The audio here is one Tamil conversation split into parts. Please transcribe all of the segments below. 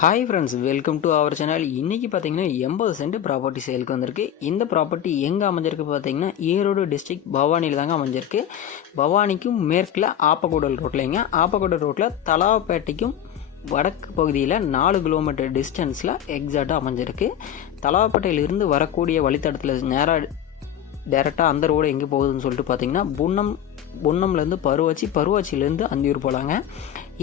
Hi friends, welcome to our channel. இன்றைக்கி பார்த்தீங்கன்னா 80 சென்ட் ப்ராப்பர்ட்டி சேலுக்கு வந்திருக்கு. இந்த ப்ராப்பர்ட்டி எங்கே அமைஞ்சிருக்கு பார்த்தீங்கன்னா ஈரோடு டிஸ்ட்ரிக்ட் பவானியில் தாங்க அமைஞ்சிருக்கு. பவானிக்கும் மேற்கில் ஆப்பக்கூடல் ரோட்லைங்க. ஆப்பக்கூடல் ரோட்டில் தலாவப்பேட்டைக்கும் வடக்கு பகுதியில் 4 கிலோமீட்டர் டிஸ்டன்ஸில் எக்ஸாக்டாக அமைஞ்சிருக்கு. தலாவப்பேட்டையிலிருந்து வரக்கூடிய வழித்தடத்தில் நேராக டேரெக்டாக அந்த ரோடு எங்கே போகுதுன்னு சொல்லிட்டு பார்த்தீங்கன்னா புன்னம்லேருந்து பருவாச்சிலேருந்து அந்தியூர் போகலாங்க.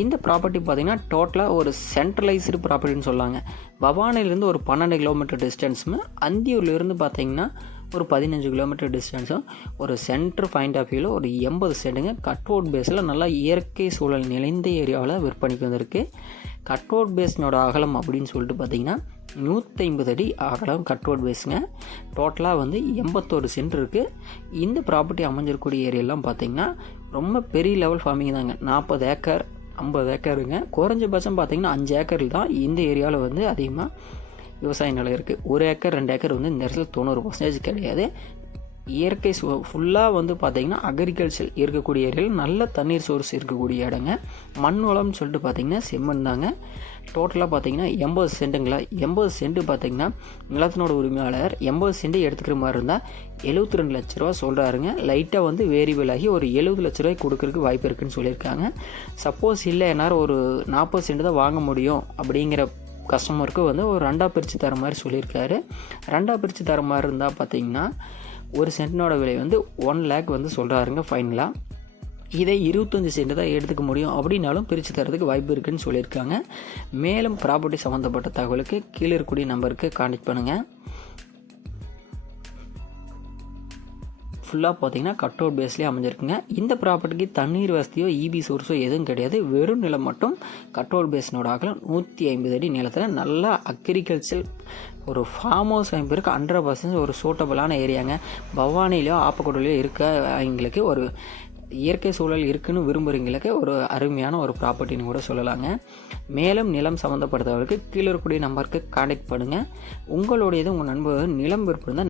இந்த ப்ராப்பர்ட்டி பார்த்திங்கன்னா டோட்டலாக ஒரு சென்ட்ரலைஸ்டு ப்ராப்பர்ட்டின்னு சொல்லாங்க. பவானிலேருந்து ஒரு 12 கிலோமீட்டர் டிஸ்டன்ஸும், அந்தியூர்லேருந்து பார்த்திங்கன்னா ஒரு 15 கிலோமீட்டர் டிஸ்டன்ஸும், ஒரு சென்ட்ரு பாயிண்ட் ஆஃப் வியூவில் ஒரு 80 சென்ட்டுங்க. கட்அவுட் பேஸில் நல்லா இயற்கை சூழல் நிறைந்த ஏரியாவில் விற்பனைக்கு வந்திருக்கு. கட்அவுட் பேஸினோட அகலம் அப்படின்னு சொல்லிட்டு பார்த்திங்கன்னா 150 அடி அகலம் கட்அவுட் பேஸுங்க. டோட்டலாக 81 சென்ட் இருக்குது. இந்த ப்ராப்பர்ட்டி அமைஞ்சிருக்கூடிய ஏரியாலாம் பார்த்திங்கன்னா ரொம்ப பெரிய லெவல் ஃபார்மிங் தாங்க. 40 ஏக்கர் 50 ஏக்கருங்க. குறைஞ்சபட்சம் பார்த்திங்கன்னா 5 ஏக்கர் தான் இந்த ஏரியாவில் அதிகமாக விவசாய நிலம் இருக்குது. 1 ஏக்கர் 2 ஏக்கர் இந்த இடத்துல 90% கிடையாது. இயற்கை ஃபுல்லாக பார்த்திங்கன்னா அக்ரிகல்ச்சர் இருக்கக்கூடிய ஏரியாவில் நல்ல தண்ணீர் சோர்ஸ் இருக்கக்கூடிய இடங்க. மண் வளம்னு சொல்லிட்டு பார்த்திங்கன்னா செம்மண் தாங்க. டோட்டலாக பார்த்திங்கன்னா 80 சென்ட்டுங்களா. 80 சென்ட்டு பார்த்திங்கன்னா நிலத்தினோட உரிமையாளர் 80 சென்ட்டு எடுத்துக்கிற மாதிரி இருந்தால் 72 லட்ச ரூபா சொல்கிறாருங்க. லைட்டாக வேரியபிள் ஆகி ஒரு 70 லட்ச ரூபாய்க்கு கொடுக்கறதுக்கு வாய்ப்பு இருக்குதுன்னு சொல்லியிருக்காங்க. சப்போஸ் இல்லை என்னால் ஒரு 40 சென்ட் தான் வாங்க முடியும் அப்படிங்கிற கஸ்டமருக்கு ஒரு 2ஆக பிரித்து தர மாதிரி சொல்லியிருக்காரு. 2ஆக பிரித்து தர மாதிரி இருந்தால் பார்த்திங்கன்னா ஒரு சென்ட்டினோட விலை 1 லேக் சொல்கிறாருங்க ஃபைனலாக. இதை 25 சென்ட் தான் எடுத்துக்க முடியும் அப்படின்னாலும் பிரித்து தரதுக்கு வாய்ப்பு இருக்குதுன்னு சொல்லியிருக்காங்க. மேலும் ப்ராப்பர்ட்டி சம்மந்தப்பட்ட தகவலுக்கு கீழே இருக்கக்கூடிய நம்பருக்கு கான்டெக்ட் பண்ணுங்கள். ஃபுல்லாக பார்த்தீங்கன்னா கட் அவுட் பேஸ்லேயே அமைஞ்சிருக்குங்க. இந்த ப்ராப்பர்ட்டிக்கு தண்ணீர் வசதியோ இபி சோர்ஸோ எதுவும் கிடையாது. வெறும் நிலம் மட்டும். கட் அவுட் பேஸினோட அகலம் 150 அடி நிலத்தில் நல்லா அக்ரிகல்ச்சர் ஒரு ஃபார்ம் ஹவுஸ் அமைப்பிற்கு 100% ஒரு சூட்டபிளான ஏரியாங்க. பவானிலையோ ஆப்பக்கூடலையோ எங்களுக்கு ஒரு இயற்கை சூழல் இருக்குன்னு விரும்புகிறவங்களுக்கு ஒரு அருமையான ஒரு ப்ராப்பர்ட்டின்னு கூட சொல்லலாங்க. மேலும் நிலம் சம்மந்தப்படுத்தவர்களுக்கு கீழே இருக்கக்கூடிய நம்பருக்கு கான்டெக்ட் பண்ணுங்கள். உங்களுடையது உங்கள் நண்பர்கள் நிலம் விற்பனை